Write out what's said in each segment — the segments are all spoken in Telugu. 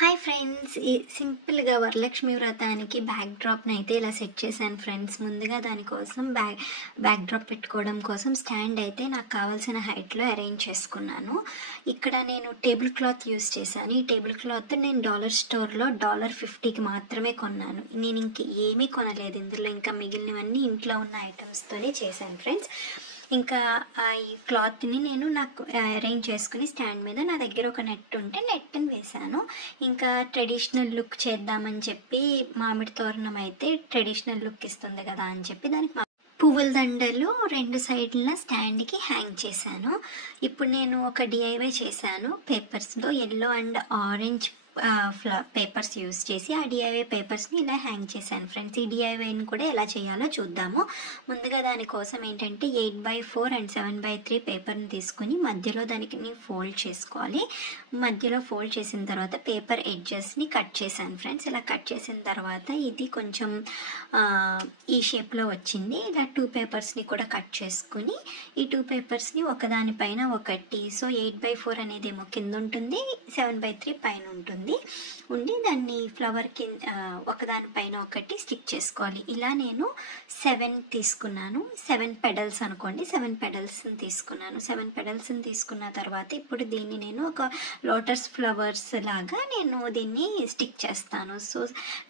హాయ్ ఫ్రెండ్స్, ఈ సింపుల్గా వరలక్ష్మి వ్రతానికి బ్యాక్ డ్రాప్ని అయితే ఇలా సెట్ చేశాను ఫ్రెండ్స్. ముందుగా దానికోసం బ్యాక్ డ్రాప్ పెట్టుకోవడం కోసం స్టాండ్ అయితే నాకు కావాల్సిన హైట్లో అరేంజ్ చేసుకున్నాను. ఇక్కడ నేను టేబుల్ క్లాత్ యూస్ చేశాను. ఈ టేబుల్ క్లాత్ నేను డాలర్ స్టోర్లో $50కి మాత్రమే కొన్నాను. నేను ఇంక ఏమీ కొనలేదు ఇందులో, ఇంకా మిగిలినవన్నీ ఇంట్లో ఉన్న ఐటమ్స్తోనే చేశాను ఫ్రెండ్స్. ఇంకా ఈ క్లాత్ని నేను నాకు అరేంజ్ చేసుకుని స్టాండ్ మీద నా దగ్గర ఒక నెట్ ఉంటే నెట్ని వేశాను. ఇంకా ట్రెడిషనల్ లుక్ చేద్దామని చెప్పి మామిడి తోరణం అయితే ట్రెడిషనల్ లుక్ ఇస్తుంది కదా అని చెప్పి దానికి పువ్వుల దండలు రెండు సైడ్ల స్టాండ్కి హ్యాంగ్ చేశాను. ఇప్పుడు నేను ఒక డిఐవై చేశాను పేపర్స్లో, yellow and orange papers use చేసి ఆ డిఐవై పేపర్స్ని ఇలా హ్యాంగ్ చేశాను ఫ్రెండ్స్. ఈ డిఐవైని కూడా ఎలా చేయాలో చూద్దాము. ముందుగా దానికోసం ఏంటంటే 8x4 అండ్ 7x3 పేపర్ని తీసుకుని మధ్యలో దానికి ఫోల్డ్ చేసుకోవాలి. మధ్యలో ఫోల్డ్ చేసిన తర్వాత పేపర్ ఎడ్జెస్ని కట్ చేశాను ఫ్రెండ్స్. ఇలా కట్ చేసిన తర్వాత ఇది కొంచెం ఈ షేప్లో వచ్చింది. ఇలా 2 పేపర్స్ని కూడా కట్ చేసుకుని ఈ 2 పేపర్స్ని ఒకదానిపైన ఒకటి, సో 8x4 అనేదేమో కింద ఉంటుంది, 7x3 పైన ఉంటుంది. ఉండి దాన్ని ఫ్లవర్ కింద ఒకదానిపైన ఒకటి స్టిక్ చేసుకోవాలి. ఇలా నేను 7 తీసుకున్నాను. 7 పెడల్స్ అనుకోండి, 7 పెడల్స్ని తీసుకున్నాను. 7 పెడల్స్ని తీసుకున్న తర్వాత ఇప్పుడు దీన్ని నేను ఒక లోటస్ ఫ్లవర్స్ లాగా నేను దీన్ని స్టిక్ చేస్తాను. సో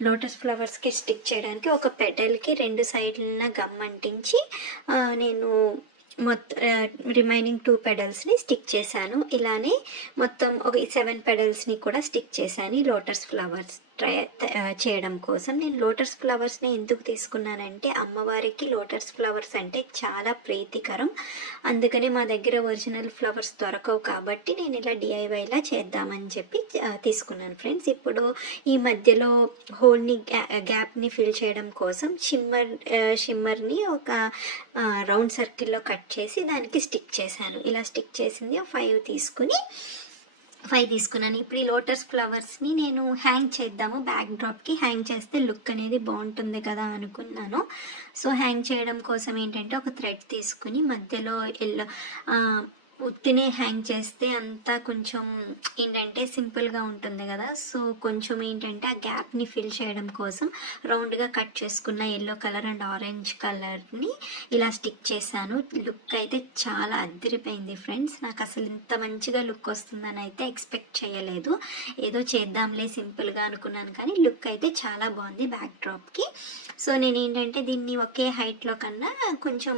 లోటస్ ఫ్లవర్స్కి స్టిక్ చేయడానికి ఒక పెటల్కి 2 సైడ్ల గమ్ అంటించి నేను రిమైనింగ్ 2 పెడల్స్ని స్టిక్ చేశాను. ఇలానే మొత్తం ఒక 7 పెడల్స్ని కూడా స్టిక్ చేశాను లోటస్ ఫ్లవర్స్ చేయడం కోసం. నేను లోటస్ ఫ్లవర్స్ని ఎందుకు తీసుకున్నానంటే అమ్మవారికి లోటస్ ఫ్లవర్స్ అంటే చాలా ప్రీతికరం. అందుకని మా దగ్గర ఒరిజినల్ ఫ్లవర్స్ దొరకవు కాబట్టి నేను ఇలా డిఐవైలా చేద్దామని చెప్పి తీసుకున్నాను ఫ్రెండ్స్. ఇప్పుడు ఈ మధ్యలో హోల్ని గ్యాప్ని ఫిల్ చేయడం కోసం షిమ్మర్ని ఒక రౌండ్ సర్కిల్లో కట్ చేసి దానికి స్టిక్ చేశాను. ఇలా స్టిక్ చేసింది 5 తీసుకున్నాను. ఇప్పుడు ఈ లోటస్ ఫ్లవర్స్ని నేను హ్యాంగ్ చేద్దాము. బ్యాక్ డ్రాప్కి హ్యాంగ్ చేస్తే లుక్ అనేది బాగుంటుంది కదా అనుకున్నాను. సో హ్యాంగ్ చేయడం కోసం ఏంటంటే ఒక థ్రెడ్ తీసుకుని మధ్యలో ఉత్తినే హ్యాంగ్ చేస్తే అంతా కొంచెం ఏంటంటే సింపుల్గా ఉంటుంది కదా. సో కొంచెం ఏంటంటే ఆ గ్యాప్ని ఫిల్ చేయడం కోసం రౌండ్గా కట్ చేసుకున్న ఎల్లో కలర్ అండ్ ఆరెంజ్ కలర్ని ఇలా స్టిక్ చేశాను. లుక్ అయితే చాలా అదిరిపోయింది ఫ్రెండ్స్. నాకు అసలు ఇంత మంచిగా లుక్ వస్తుందని అయితే ఎక్స్పెక్ట్ చేయలేదు. ఏదో చేద్దాంలే సింపుల్గా అనుకున్నాను, కానీ లుక్ అయితే చాలా బాగుంది బ్యాక్ డ్రాప్కి. సో నేను ఏంటంటే దీన్ని ఒకే హైట్లో కన్నా కొంచెం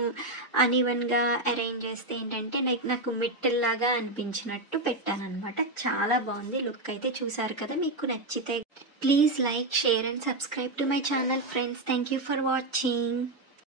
అన్ఈవెన్గా అరేంజ్ చేస్తే ఏంటంటే నాకు మిట్టల్లాగా అనిపించినట్టు పెట్టాను అనమాట. చాలా బాగుంది లుక్ అయితే. చూసారు కదా, మీకు నచ్చితే please like, share and subscribe to my channel friends. Thank you for watching.